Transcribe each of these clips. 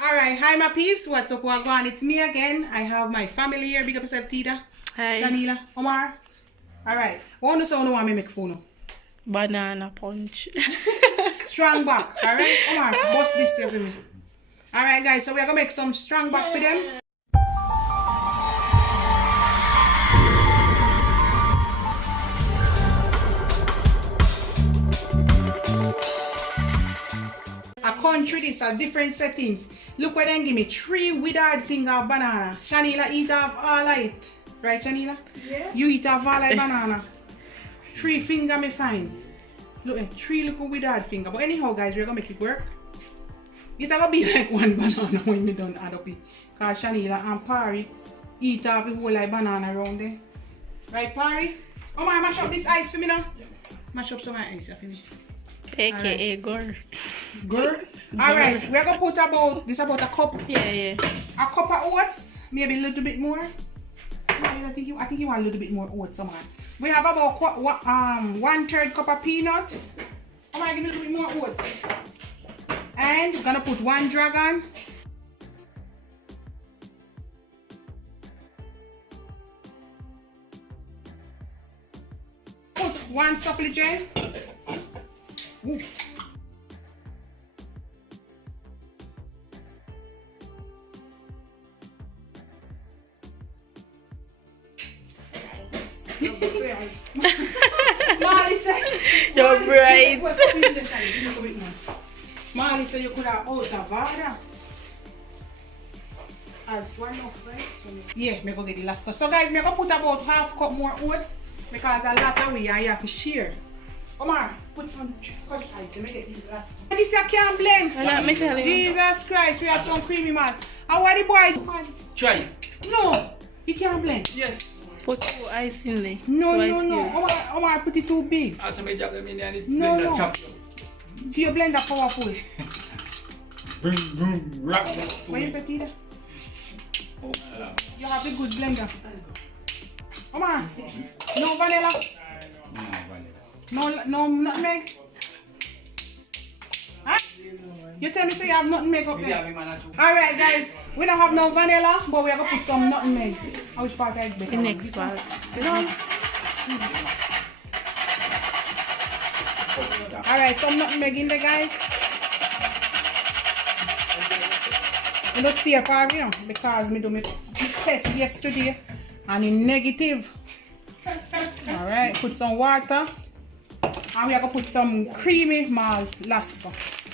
Alright, hi my peeps, what's up, what's going on? It's me again. I have my family here. Big up yourself, Tita. Hi. Shanila, Omar. Alright, what do you want me make phone? Banana punch. Strong back, alright? Omar, bust this here for me. Alright guys, so we're gonna make some strong back for them. A country this, a different settings. Look what they give me 3 withered finger of banana. Shanila eat off all of it. Right, Shanila? Yeah. You eat off all of banana. 3 finger me fine. Look, 3 little withered finger. But anyhow guys, we're gonna make it work. It's gonna be like 1 banana when we done add up it. Cause Shanila and Pari eat off the whole like banana around there. Right, Pari? Oh my, mash up this ice for me now. Mash up some ice for me. AKA Gore. Good. Alright, we're gonna put about a cup. Yeah. A cup of oats, maybe a little bit more. I think you want a little bit more oats, man. We have about 1/3 cup of peanut. I might give a little bit more oats. And we're gonna put 1 dragon. Put 1 supplicant. Ooh. Molly said, You're bright. Molly said you could have out of water. As one of right? Yeah, me go get the last cup. So guys, me go put about 1/2 cup more oats because a lot of we I have to share. Omar, put some crushed ice. Let me get the last cup. This you can't blend. Let me tell you. Jesus Christ, we have some creamy man. And what the boy? Try. No, you can't blend. Yes. Put 2 ice in there. No. 2 ice cubes. Omar, put it too big. I some major I mean I need No, blender no. chop. Your blender powerful. Boom boom rap. What you say, Tita? You have a good blender. Omar, no vanilla. No nutmeg. Huh? You tell me say you have nutmeg up there. Alright guys, we don't have no vanilla, but we are gonna put some nutmeg. Which part I The next part. Alright, some nutmeg in there guys. We don't stay for you know, because me do my test yesterday and in negative. Alright, put some water. And we are gonna put some creamy malt lasco.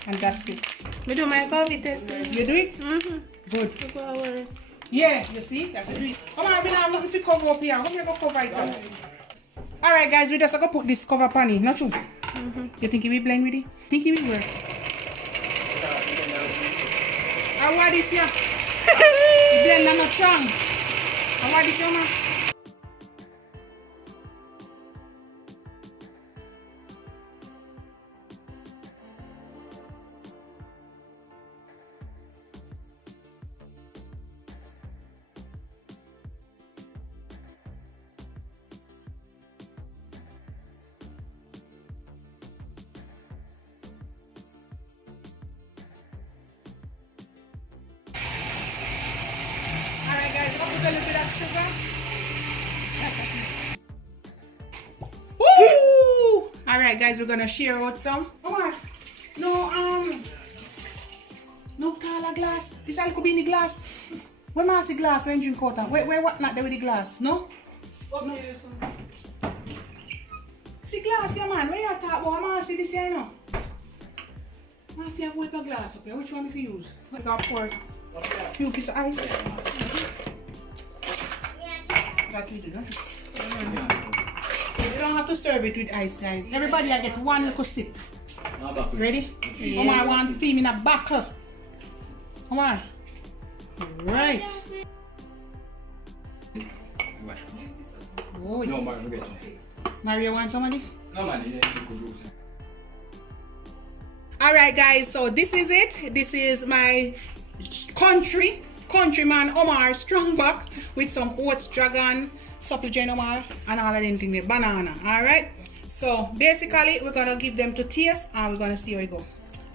And that's it. We do my coffee test. You do it? Good. Yeah, you see? That's it. Come on, we don't have nothing to cover up here. How we gonna cover it up? Alright guys, we just gonna put this cover pan in, not true? You think it will blend with it? Think it will work? And what is here? The blender not strong. And what is here, man? Alright guys, I'll put a little bit of sugar. Woo! Alright guys, we're gonna share out some. Come on. No taller glass. This all could be in the glass. Where man see glass when you drink water? Where what not there with the glass? No? No. See glass here man, where you talk about? Man see this here you know. Man see a water glass up here. Which one if you use? I got pour a few pieces of ice. That you do, don't you? You don't have to serve it with ice, guys. Everybody I get 1 little sip. Ready? Yeah. Come on, I want to feed in a bottle. Come on. Right. Oh, No man, forget it. Mario want somebody? No man, you could do it. Alright guys, so this is it. This is my countryman Omar Strongback with some oats dragon, supplicant Omar, and all of them things, the banana. Alright. So basically we're gonna give them to taste and we're gonna see how it go.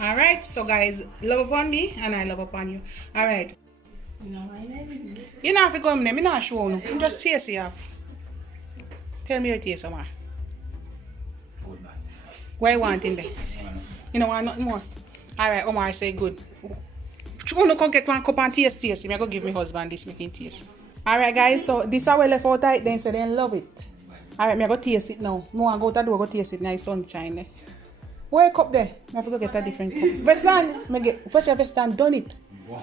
Alright, so guys, love upon me and I love upon you. Alright. You know if you go in there, me not show no. You just taste it off. Tell me your taste, Omar. Good man. What you want in there? You know want nothing most. Alright, Omar say good. You no come get one cup and taste. Me go give me husband this making taste. Alright guys, so this how we left out tight then so they love it. Alright, me go taste it now. Me want go to the door go taste it nice sunshine there. Wake up there. I have to go get a different cup. Vestan, me get first Vestan done it. Wow.